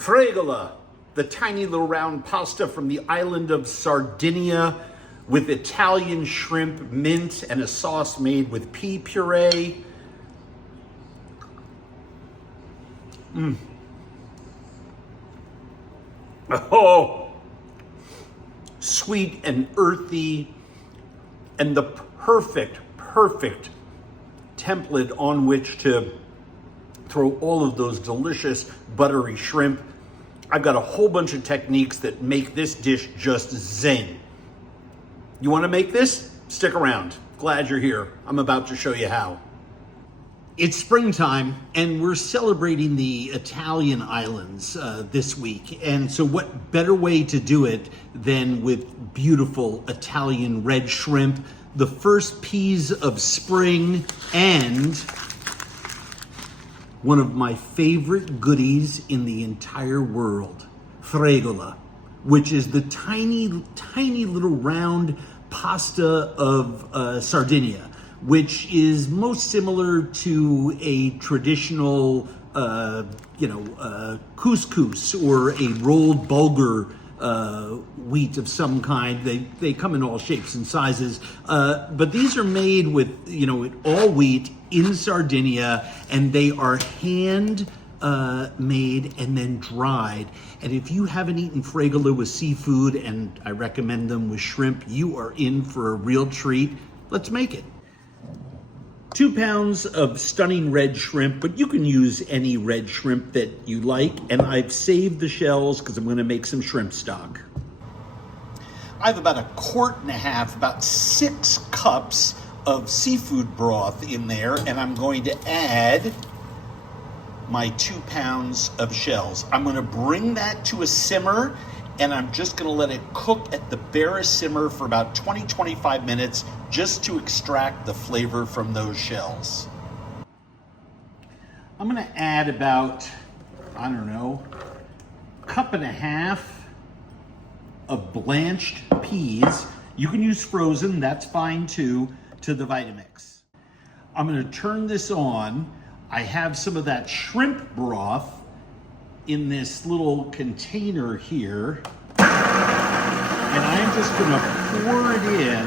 Fregola, the tiny little round pasta from the island of Sardinia with Italian shrimp, mint, and a sauce made with pea puree. Oh, sweet and earthy, and the perfect template on which to throw all of those delicious buttery shrimp. I've got a whole bunch of techniques that make this dish just zing. You want to make this? Stick around. Glad you're here. I'm about to show you how. It's springtime, and we're celebrating the Italian islands this week. And so what better way to do it than with beautiful Italian red shrimp, the first peas of spring, and one of my favorite goodies in the entire world, fregola, which is the tiny little round pasta of Sardinia, which is most similar to a traditional, couscous or a rolled bulgur wheat of some kind. They come in all shapes and sizes, but these are made with all wheat in Sardinia, and they are hand made and then dried. And if you haven't eaten fregola with seafood, and I recommend them with shrimp, you are in for a real treat. Let's make it. 2 pounds of stunning red shrimp, but you can use any red shrimp that you like, and I've saved the shells because I'm going to make some shrimp stock. I have about 1.5 quarts, about 6 cups of seafood broth in there, and I'm going to add my 2 pounds of shells. I'm going to bring that to a simmer, and I'm just going to let it cook at the barest simmer for about 20-25 minutes just to extract the flavor from those shells. I'm going to add about, 1.5 cups of blanched peas. You can use frozen, that's fine too, to the Vitamix. I'm going to turn this on. I have some of that shrimp broth in this little container here, and I'm just going to pour it in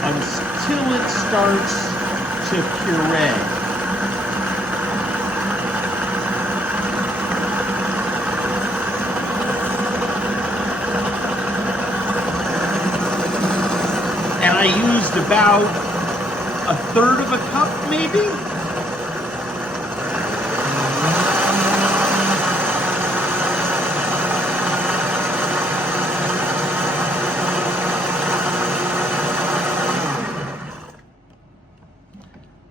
until it starts to puree. And I used about 1/3 cup, maybe?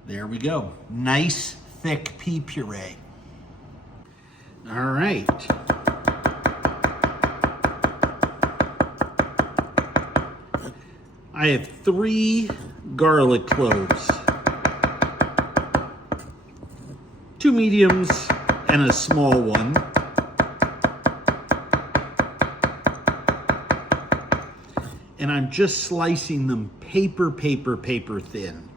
There we go. Nice, thick pea puree. All right. I have 3 garlic cloves, 2 mediums and a small one. And I'm just slicing them paper thin.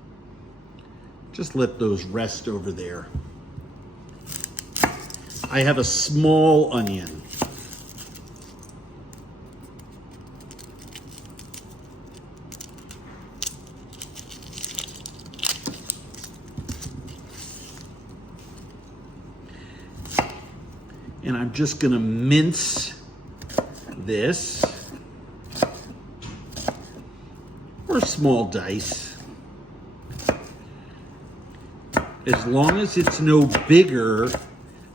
Just let those rest over there. I have a small onion. And I'm just going to mince this, or small dice. As long as it's no bigger,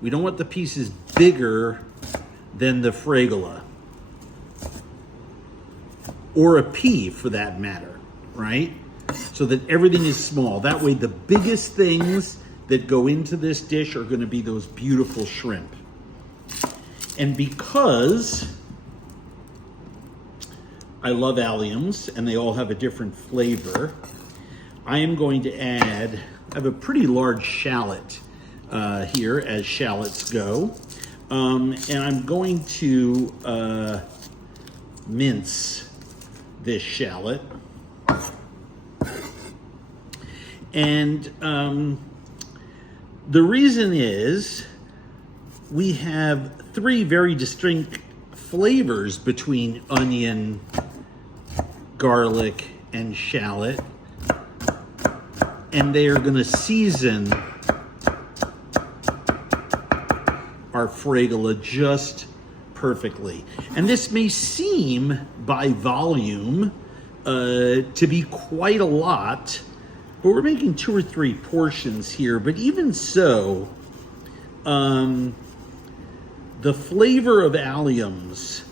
we don't want the pieces bigger than the fregola. Or a pea for that matter, right? So that everything is small. That way the biggest things that go into this dish are going to be those beautiful shrimp. And because I love alliums and they all have a different flavor, I am going to add, I have a pretty large shallot here, as shallots go. And I'm going to mince this shallot. And the reason is, we have three very distinct flavors between onion, garlic, and shallot. And they are going to season our fregola just perfectly. And this may seem by volume to be quite a lot, but we're making 2 or 3 portions here. But even so, the flavor of alliums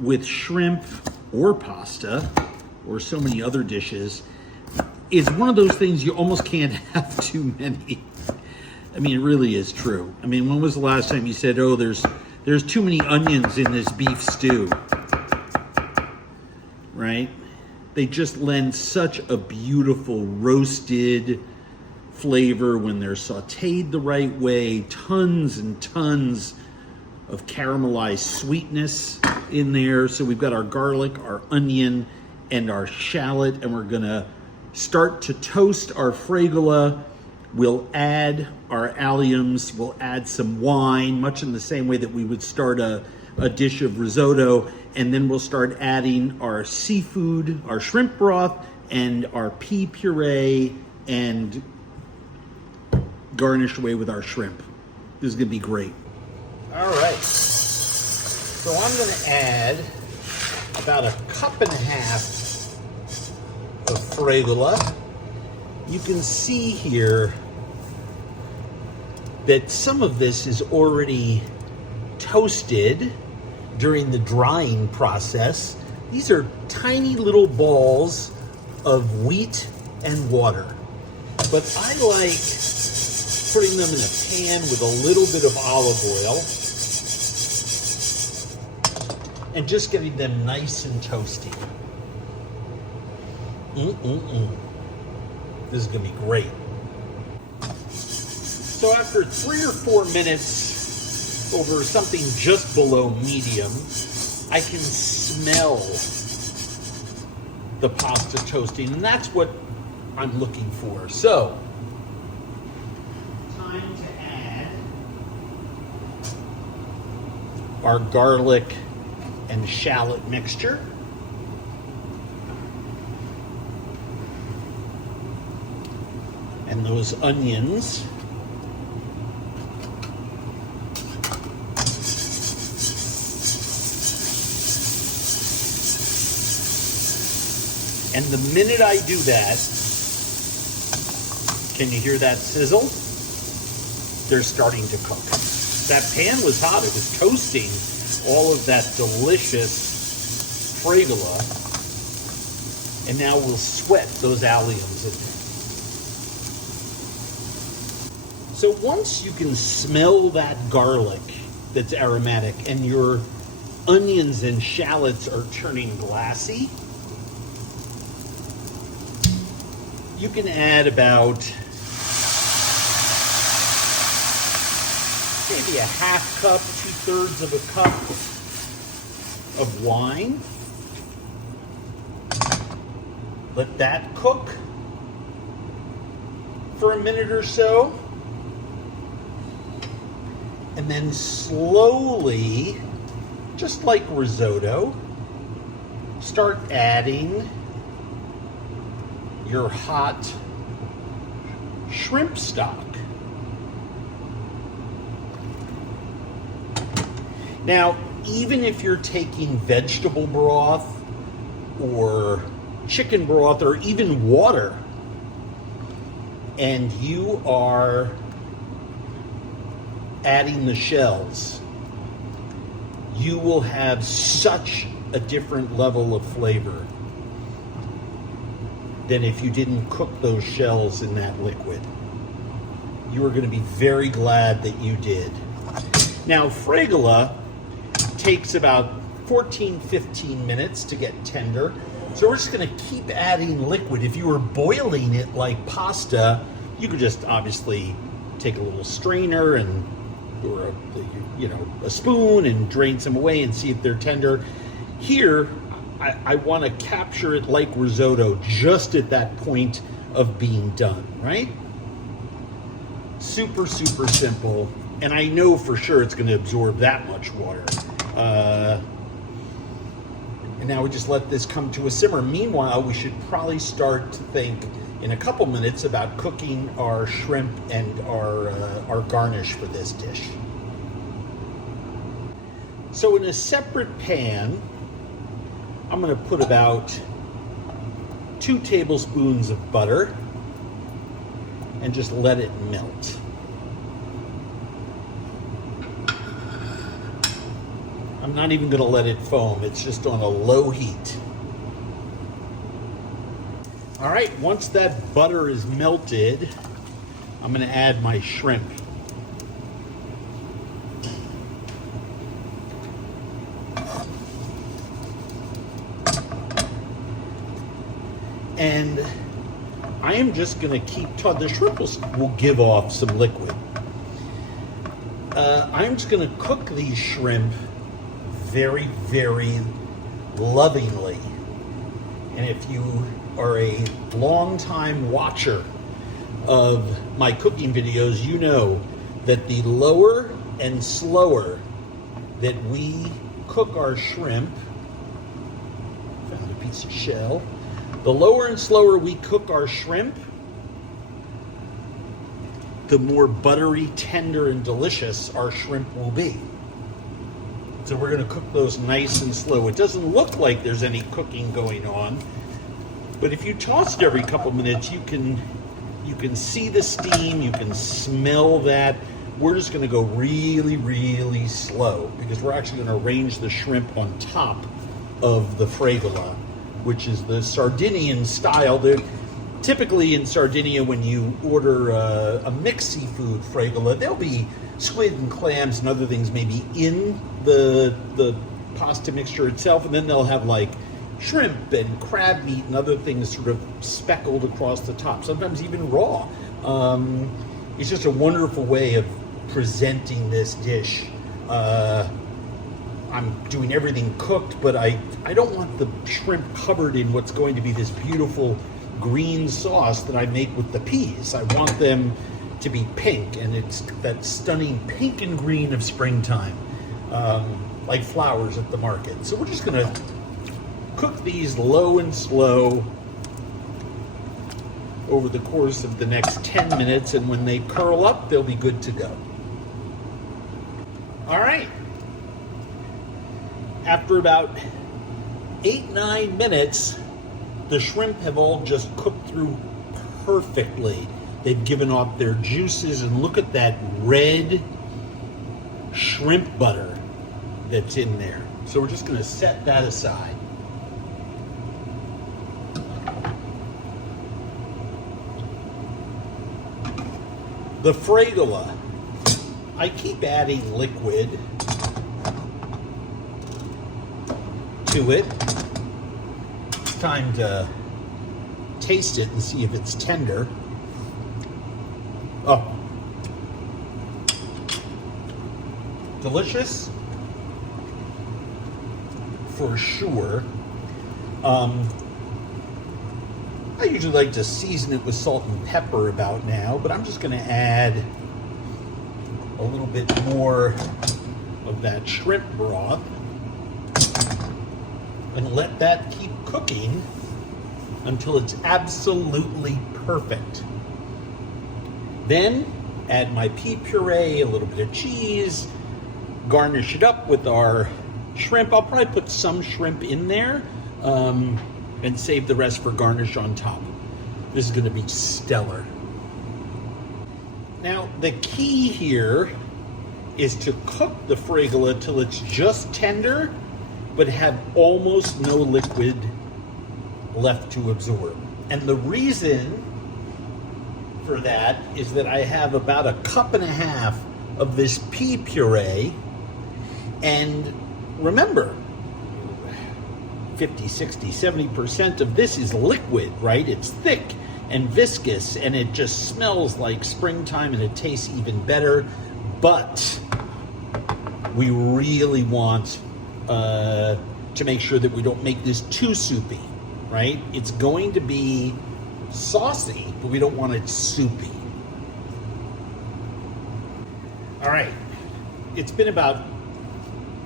with shrimp or pasta or so many other dishes is one of those things you almost can't have too many. I mean, it really is true. I mean, when was the last time you said, oh, there's too many onions in this beef stew, right? They just lend such a beautiful roasted flavor when they're sauteed the right way. Tons and tons of caramelized sweetness in there. So we've got our garlic, our onion, and our shallot, and we're gonna start to toast our fregola. We'll add our alliums, we'll add some wine, much in the same way that we would start a dish of risotto, and then we'll start adding our seafood, our shrimp broth, and our pea puree, and garnish away with our shrimp. This is gonna be great. All right, so I'm gonna add about 1.5 cups of fregola. You can see here that some of this is already toasted during the drying process. These are tiny little balls of wheat and water. But I like putting them in a pan with a little bit of olive oil and just getting them nice and toasty. This is gonna be great. So after 3 or 4 minutes over something just below medium, I can smell the pasta toasting, and that's what I'm looking for. So, time to add our garlic and shallot mixture. And those onions. And the minute I do that, can you hear that sizzle? They're starting to cook. That pan was hot, it was toasting all of that delicious fregola. And now we'll sweat those alliums in there. So once you can smell that garlic that's aromatic and your onions and shallots are turning glassy, you can add about maybe 1/2 cup, 2/3 of a cup of wine. Let that cook for a minute or so. And then slowly, just like risotto, start adding your hot shrimp stock. Now, even if you're taking vegetable broth or chicken broth or even water, and you are adding the shells, you will have such a different level of flavor than if you didn't cook those shells in that liquid. You are going to be very glad that you did. Now, fregola takes about 14-15 minutes to get tender, so we're just going to keep adding liquid. If you were boiling it like pasta, you could just obviously take a little strainer and or a spoon and drain some away and see if they're tender. Here, I want to capture it like risotto, just at that point of being done, right? Super, super simple. And I know for sure it's going to absorb that much water. And now we just let this come to a simmer. Meanwhile, we should probably start to think in a couple minutes about cooking our shrimp and our garnish for this dish. So in a separate pan, I'm going to put about 2 tablespoons of butter and just let it melt. I'm not even going to let it foam. It's just on a low heat. All right, once that butter is melted, I'm going to add my shrimp. And I am just going to keep, the shrimp will give off some liquid. I'm just going to cook these shrimp very, very lovingly. And if you are a long-time watcher of my cooking videos, you know that the lower and slower that we cook our shrimp, found a piece of shell, the lower and slower we cook our shrimp, the more buttery, tender, and delicious our shrimp will be. So we're going to cook those nice and slow. It doesn't look like there's any cooking going on, but if you toss it every couple minutes, you can see the steam, you can smell that. We're just going to go really, really slow because we're actually going to arrange the shrimp on top of the fregola, which is the Sardinian style. Typically in Sardinia, when you order a mixed seafood fregola, there'll be squid and clams and other things maybe in the pasta mixture itself, and then they'll have like shrimp and crab meat and other things sort of speckled across the top, sometimes even raw. It's just a wonderful way of presenting this dish. I'm doing everything cooked, but I don't want the shrimp covered in what's going to be this beautiful green sauce that I make with the peas. I want them to be pink, and it's that stunning pink and green of springtime, like flowers at the market. So we're just gonna cook these low and slow over the course of the next 10 minutes, and when they curl up, they'll be good to go. All right. After about 8-9 minutes, the shrimp have all just cooked through perfectly. They've given off their juices, and look at that red shrimp butter that's in there. So we're just going to set that aside. The fregola, I keep adding liquid to it. It's time to taste it and see if it's tender. Oh, delicious for sure. I usually like to season it with salt and pepper about now, but I'm just going to add a little bit more of that shrimp broth and let that keep cooking until it's absolutely perfect. Then add my pea puree, a little bit of cheese, garnish it up with our shrimp. I'll probably put some shrimp in there and save the rest for garnish on top. This is going to be stellar. Now, the key here is to cook the fregola till it's just tender, but have almost no liquid left to absorb. And the reason for that is that I have about 1.5 cups of this pea puree, and remember, 50, 60, 70% of this is liquid, right? It's thick and viscous, and it just smells like springtime, and it tastes even better. But we really want to make sure that we don't make this too soupy, right? It's going to be saucy, but we don't want it soupy. All right, it's been about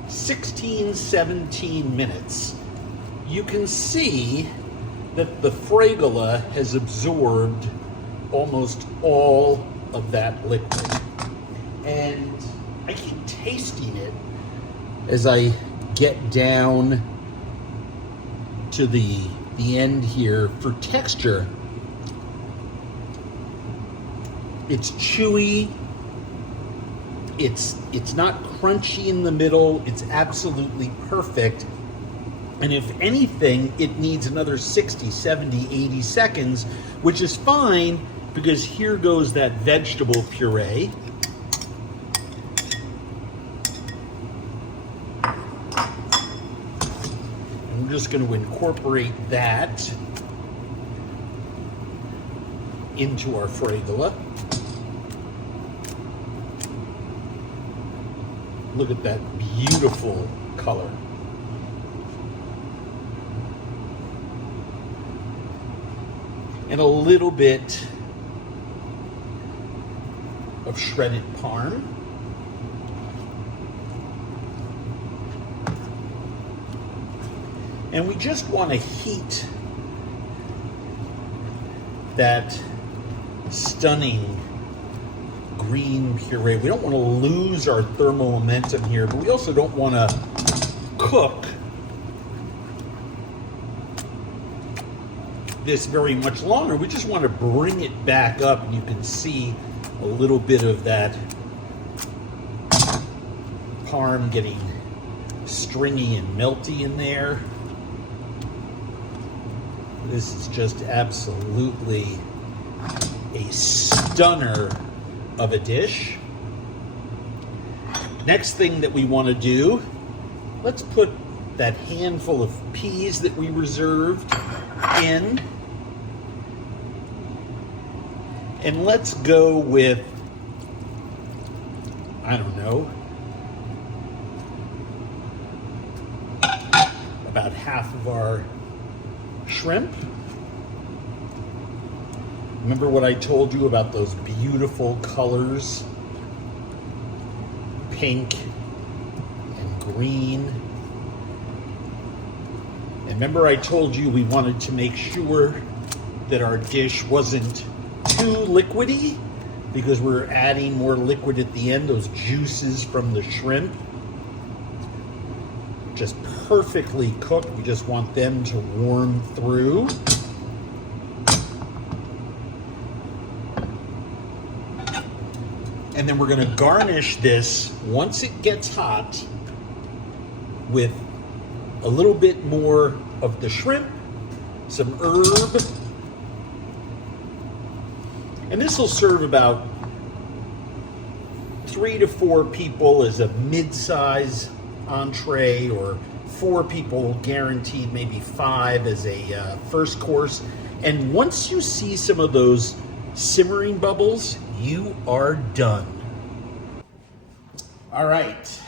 16, 17 minutes. You can see that the Fregola has absorbed almost all of that liquid. And I keep tasting it as I get down to the end here for texture. It's chewy. It's not crunchy in the middle. It's absolutely perfect. And if anything, it needs another 60, 70, 80 seconds, which is fine because here goes that vegetable puree. I'm just going to incorporate that into our Fregola. Look at that beautiful color. And a little bit of shredded parm. And we just want to heat that stunning green puree. We don't want to lose our thermal momentum here, but we also don't want to cook this very much longer. We just want to bring it back up, and you can see a little bit of that parm getting stringy and melty in there. This is just absolutely a stunner of a dish. Next thing that we want to do, let's put that handful of peas that we reserved in. And let's go with, I don't know, about half of our shrimp. Remember what I told you about those beautiful colors? Pink and green. And remember I told you we wanted to make sure that our dish wasn't too liquidy because we're adding more liquid at the end, those juices from the shrimp. Just perfectly cooked. We just want them to warm through. And then we're going to garnish this once it gets hot with a little bit more of the shrimp, some herb. And this will serve about 3 to 4 people as a mid-size entree, or 4 people guaranteed, maybe 5 as a first course. And once you see some of those simmering bubbles, you are done. All right,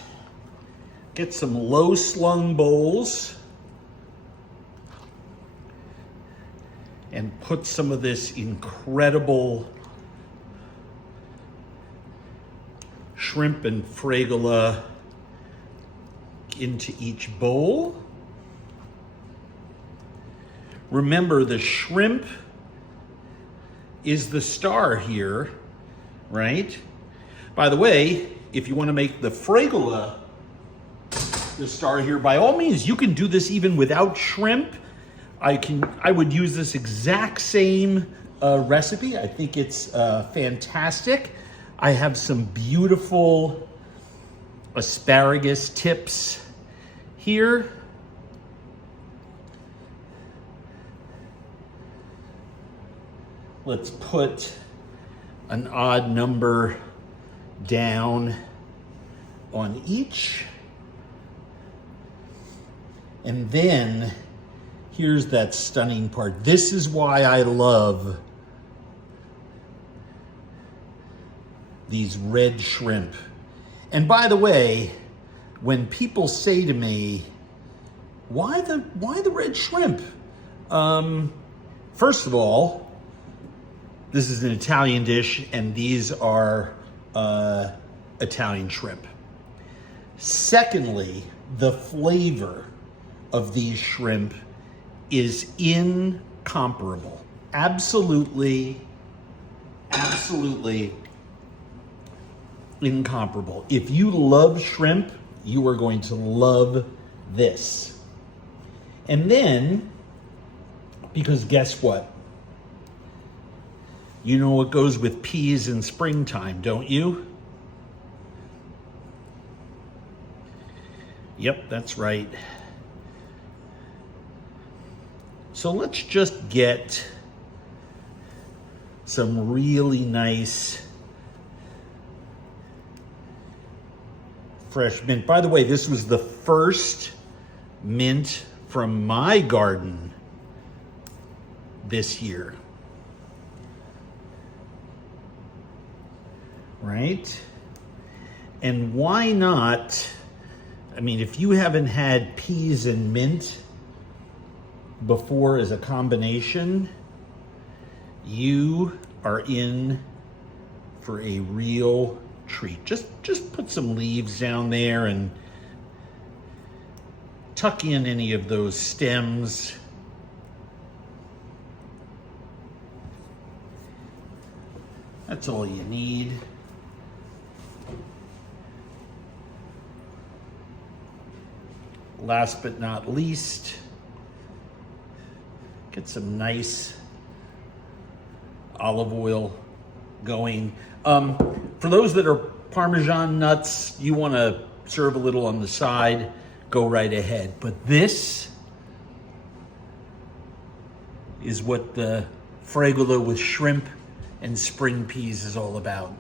get some low slung bowls and put some of this incredible shrimp and Fregola into each bowl. Remember, the shrimp is the star here, right? By the way, if you want to make the Fregola the star here, by all means, you can do this even without shrimp. I would use this exact same recipe. I think it's fantastic. I have some beautiful asparagus tips here. Let's put an odd number down on each. And then here's that stunning part. This is why I love these red shrimp. And by the way, when people say to me, why the red shrimp? First of all, this is an Italian dish, and these are Italian shrimp. Secondly, the flavor of these shrimp is incomparable. Absolutely incomparable. If you love shrimp, you are going to love this. And then, because guess what? You know what goes with peas in springtime, don't you? Yep, that's right. So let's just get some really nice fresh mint. By the way, this was the first mint from my garden this year. Right? And why not? I mean, if you haven't had peas and mint before as a combination, you are in for a real treat. Just put some leaves down there and tuck in any of those stems. That's all you need. Last but not least, get some nice olive oil going. For those that are Parmesan nuts, you want to serve a little on the side, go right ahead. But this is what the fregola with shrimp and spring peas is all about.